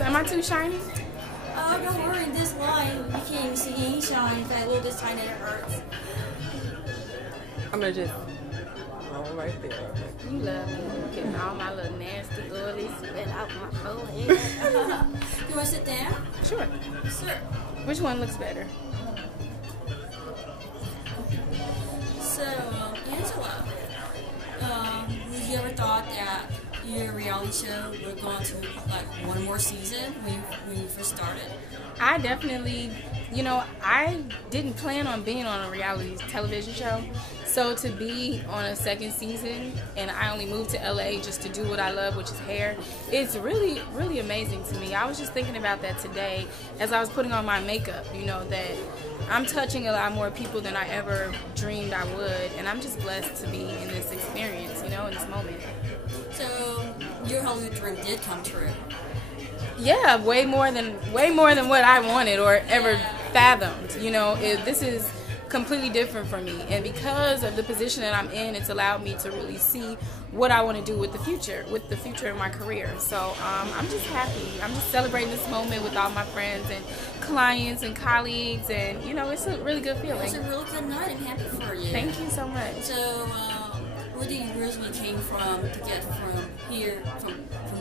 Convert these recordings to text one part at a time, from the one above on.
Am I too shiny? Oh, don't worry. In this light, you can't even see any shine. In fact, look, this tiny, it hurts. I'm gonna just roll right there. You love me getting all my little nasty, oily sweat out my forehead. You want to sit down? Sure. Sure. Which one looks better? So, Angela, would you ever thought that your reality show would go on to like one more season when you first started? I definitely, I didn't plan on being on a reality television show. So to be on a second season, and I only moved to LA just to do what I love, which is hair, it's really, really amazing to me. I was just thinking about that today as I was putting on my makeup, that I'm touching a lot more people than I ever dreamed I would, and I'm just blessed to be in this experience, in this moment. So your Hollywood dream did come true. Yeah, way more than what I wanted or ever fathomed. This is completely different for me, and because of the position that I'm in, it's allowed me to really see what I want to do with the future of my career. So I'm just happy. I'm just celebrating this moment with all my friends and clients and colleagues, and it's a really good feeling. It's a really good night. I'm happy for you. Thank you so much. So where did you originally came from to get from here, from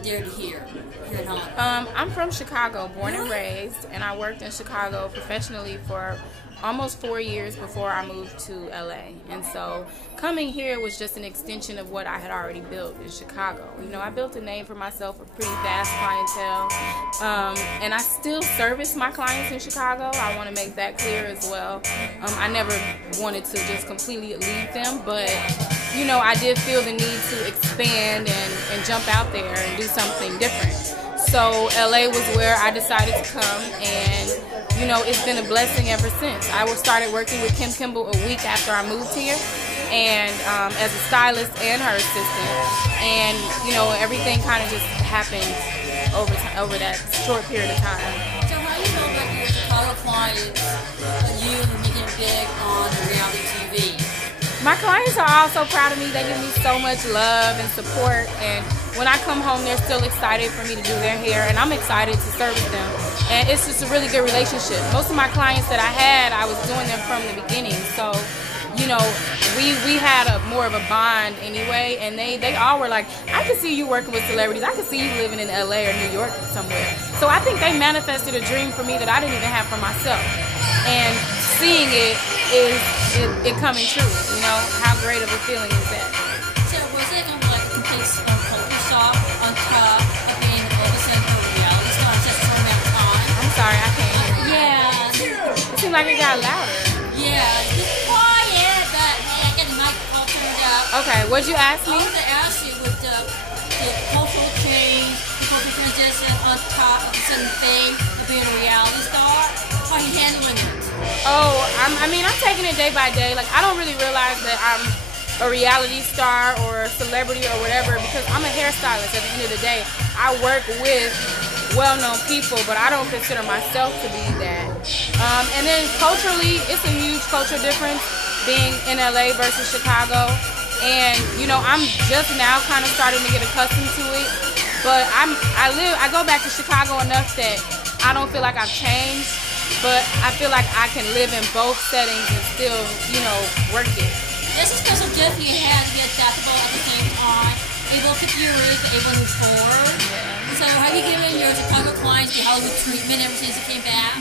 there to here in Hollywood? I'm from Chicago, born and raised, and I worked in Chicago professionally for almost 4 years before I moved to LA. And so coming here was just an extension of what I had already built in Chicago. I built a name for myself, a pretty vast clientele, and I still service my clients in Chicago. I want to make that clear as well. I never wanted to just completely leave them, but I did feel the need to expand and jump out there and do something different. So LA was where I decided to come, and it's been a blessing ever since. I started working with Kim Kimball a week after I moved here, and as a stylist and her assistant, and everything kind of just happened over that short period of time. So how do you feel about your Chicago clients, you making it big on reality TV? My clients are all so proud of me. They give me so much love and support, and when I come home, they're still excited for me to do their hair, and I'm excited to service them. And it's just a really good relationship. Most of my clients that I had, I was doing them from the beginning. So, we had more of a bond anyway, and they all were like, I could see you working with celebrities. I could see you living in LA or New York or somewhere. So I think they manifested a dream for me that I didn't even have for myself. And seeing it is it coming true, How great of a feeling is that? So was it like a complete culture shock on top of being all of a sudden a reality star in such a short amount of time? I'm sorry, I can't hear you. Yeah. It seemed like it got louder. Yeah, it's quiet, but hey, I got the microphone turned up. Okay, what'd you ask me? I wanted to ask you with the cultural change, the cultural transition on top of the sudden thing of being a reality star, how are you handling it? Oh, I'm taking it day by day. Like, I don't really realize that I'm a reality star or a celebrity or whatever, because I'm a hairstylist at the end of the day. I work with well-known people, but I don't consider myself to be that. And then culturally, it's a huge cultural difference being in LA versus Chicago. And I'm just now kind of starting to get accustomed to it. But I go back to Chicago enough that I don't feel like I've changed, but I feel like I can live in both settings and still, work it. That's a special gift you had to be adaptable at the same time, able to keep your roots, able to move forward. Yeah. So have you given your Chicago clients the Hollywood treatment ever since you came back?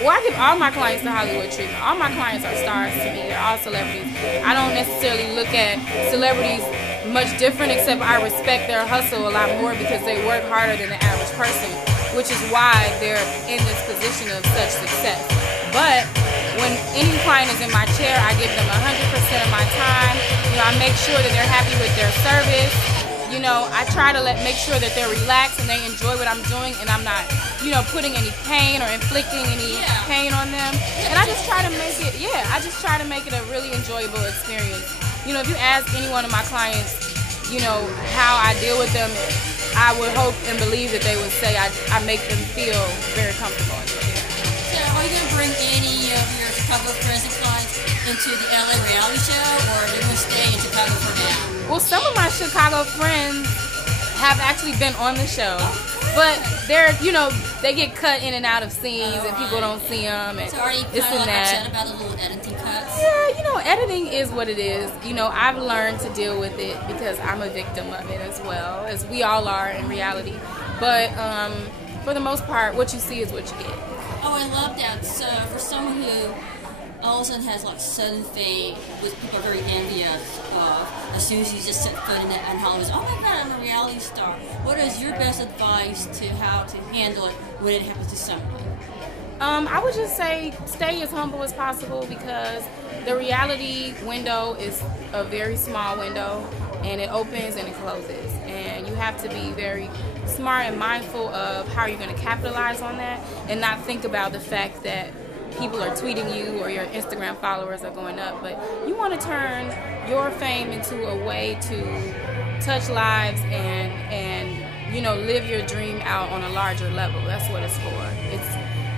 Well, I give all my clients the Hollywood treatment. All my clients are stars to me. They're all celebrities. I don't necessarily look at celebrities much different, except I respect their hustle a lot more because they work harder than the average person, which is why they're in this position of such success. But when any client is in my chair, I give them 100% of my time. I make sure that they're happy with their service. I try to make sure that they're relaxed and they enjoy what I'm doing, and I'm not, putting any pain or inflicting any pain on them. And I just try to make it, a really enjoyable experience. If you ask any one of my clients, how I deal with them, I would hope and believe that they would say I make them feel very comfortable. So are you going to bring any of your Chicago friends and clients into the LA reality show, or are you going to stay in Chicago for now? Well, some of my Chicago friends have actually been on the show, but they're, you know, they get cut in and out of scenes, and people don't see them, and So are you this kind of and like that. upset about the little editing cuts? Yeah, you know, editing is what it is. You know, I've learned to deal with it because I'm a victim of it as well, as we all are in reality. But for the most part, what you see is what you get. Oh, I love that. So for someone who all of a sudden has like sudden fame, which people are very envious of, as soon as you just set foot in Hollywood, oh my God, I'm a reality star. What is your best advice to how to handle it when it happens to someone? I would just say stay as humble as possible, because the reality window is a very small window, and it opens and it closes, and you have to be very smart and mindful of how you're going to capitalize on that, and not think about the fact that people are tweeting you or your Instagram followers are going up. But you want to turn your fame into a way to touch lives and you know, live your dream out on a larger level. That's what it's for.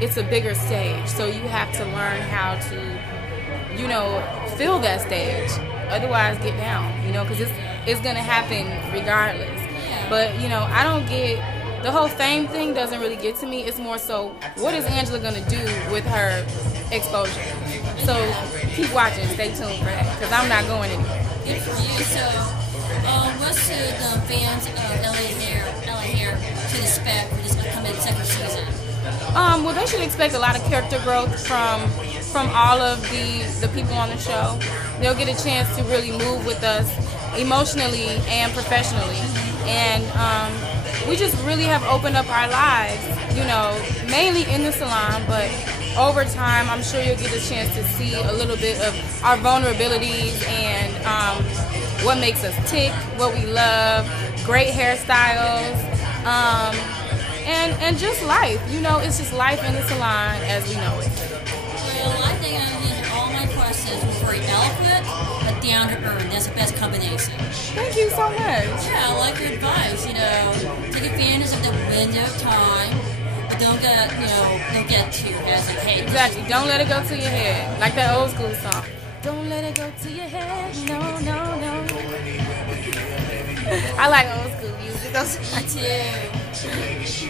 It's a bigger stage, so you have to learn how to, you know, fill that stage. Otherwise, get down, you know, because it's going to happen regardless. But, you know, I don't get, the whole fame thing doesn't really get to me. It's more so, what is Angela going to do with her exposure? So keep watching, stay tuned for that, because I'm not going anywhere. Good for you. So, what should the fans of LA Hair should expect for this upcoming second season? Well, they should expect a lot of character growth from all of the people on the show. They'll get a chance to really move with us emotionally and professionally, and we just really have opened up our lives, you know, mainly in the salon, but over time I'm sure you'll get a chance to see a little bit of our vulnerabilities and what makes us tick, what we love, great hairstyles, and just life. You know, it's just life in the salon as we know it. Well, I think I'm answering all my questions was very eloquent, but down to earth. That's the best combination. Thank you so much. Yeah, I like your advice. You know, take advantage of the window of time, but don't get too hesitant. Exactly. Don't let it go to your head, like that old school song. Don't let it go to your head. No, no, no. I like old school music. Me too.